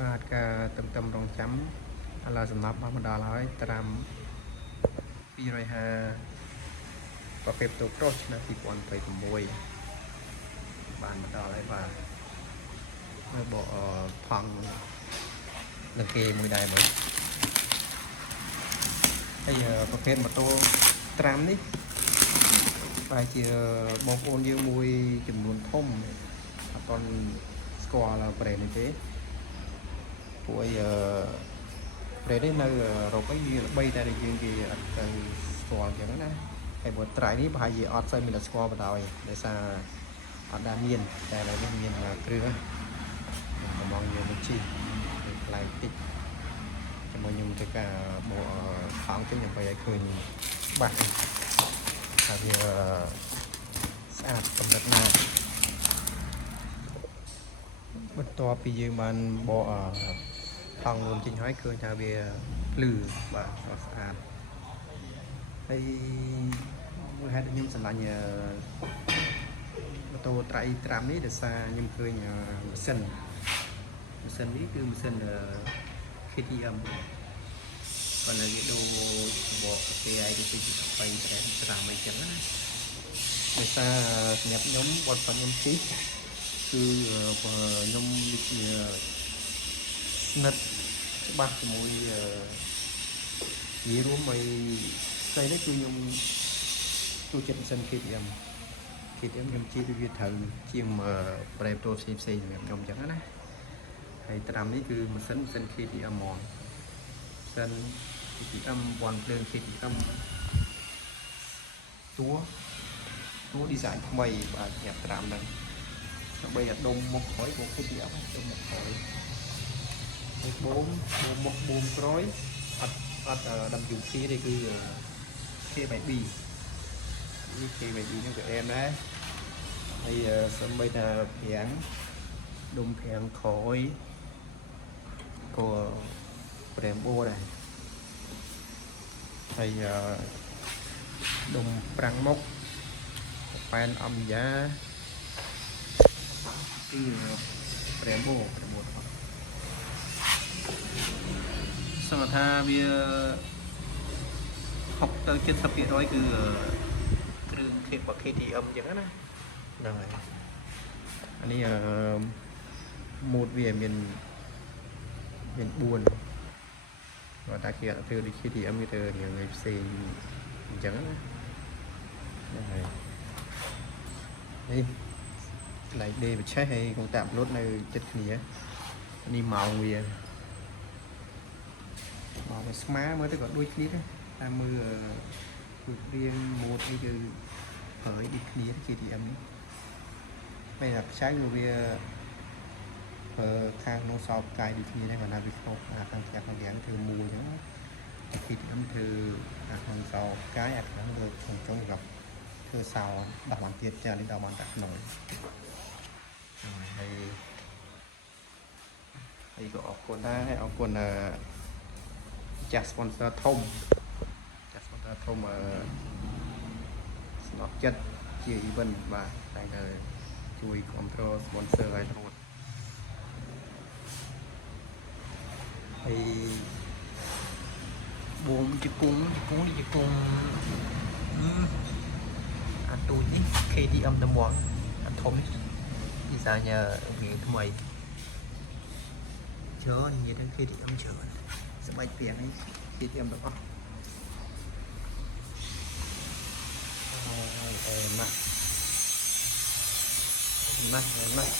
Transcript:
បាទការtâmរងចាំឥឡូវសំណប់មកដល់ហើយត្រាំ250ប្រភេទទូក្រូសឆ្នាំ2026បានមកដល់ហើយបាទនៅបកផង់លើគេមួយដែរមើលហើយប្រភេទម៉ូតូត្រាំនេះបែរជាបងប្អូនយើងមួយចំនួនធំអត់ទាន់ស្គាល់ប្រេនេះទេពួកប្រេនេះនៅរកអីវាល្បីតែយើងគេអត់ទៅស្គាល់អញ្ចឹងណាហើយបើត្រៃនេះប្រហែលជាអត់សូវមានតែស្គាល់បណ្ដោយដោយសារអត់ដែលមានតែឥឡូវនេះមានគ្រឿងកំងយើងមកជីផ្លែតិចជាមួយខ្ញុំទៅការបកខំទៅខ្ញុំឲ្យឃើញច្បាស់ថាវាស្អាតកម្រិតណាបន្ទាប់ពីយើងបានបកថងរួមចេញហើយឃើញថាវាភ្លឺបាទស្អាតហើយមូលហេតុខ្ញុំស្រឡាញ់ម៉ូតូត្រៃត្រាំនេះដោយសារខ្ញុំឃើញម៉ាស៊ីននេះគឺម៉ាស៊ីន KTM ប៉ុន្តែវាដូរបកគេឯងទៅពី3តែត្រាំអីចឹងណាដោយសារសម្រាប់ខ្ញុំបត់ខ្ញុំជិះគឺខ្ញុំដូចជាស្និទ្ធច្បាស់ជាមួយនិយាយរួមឲ្យស្អីនេះគឺខ្ញុំចូលចិត្តម៉ាស៊ីន KTM ខ្ញុំជិះវាត្រូវជាងប្រេបតូផ្សេងសម្រាប់ខ្ញុំចឹងណាហើយត្រាំនេះគឺម៉ាស៊ីន KTM ហ្មងម៉ាស៊ីន KTM វ៉ាន់ភ្លើង KTM តួ design ថ្មីបាទញ៉ាំត្រាំហ្នឹងដើម្បីឲ្យដុំមុខក្រោយមក KTM ដុំមុខក្រោយហើយបូមមុខបូមក្រោយអត់ WP ទេគឺ K-baby នេះ K-baby ហ្នឹងក៏អែមដែរហើយសម្បីតែប្រាំងដុំប្រាំងក្រោយក៏ប្រេមបូដែរហើយដុំប្រាំងមុខប៉ែនអំយ៉ាគឺប្រេមបូសង្ឃថាវា60ទៅ 70% គឺគ្រឿង KTM អញ្ចឹងណាហ្នឹងហើយអានេះម៉ូតវាមាន4គាត់តែគេអត់ធ្វើដូច KTM វាទៅរៀងផ្សេងអញ្ចឹងណាហ្នឹងហើយនេះកន្លែងដេបឆេះហើយកុងតាប់លុតនៅចិត្តគ្នានេះម៉ោងវាស្មាមើលទៅក៏ដូចគ្នាដែរតាមមើលរូបរាងម៉ូតនេះគឺហើយដូចគ្នា KTM នេះពេលតែខ្ចៅវាខាងនោះសោបកាយដូចគ្នាដែរគាត់ថាវាខ្ទប់ខាងខាងយ៉ាងធ្វើមួយអញ្ចឹង KTM ធ្វើខាងសោបកាយខាងលើក្នុងចុងក៏ធ្វើសោដោះបានទៀតចានេះដល់បានតែក្នុងហើយក៏អរគុណដែរអរគុណចាស់ sponsor ធំស្នប់ចិត្តជា event បាទតែជួយគ្រប់គ្រង sponsor ឲ្យរហូតហើយបូមជង្គង់អាទូចនេះ KTM តែមកអាធំនេះ design វាថ្មីច្រើននិយាយទៅ KTM ច្រើនស្បែកពាក់នេះ KTM ទាំងអស់ម៉ាក់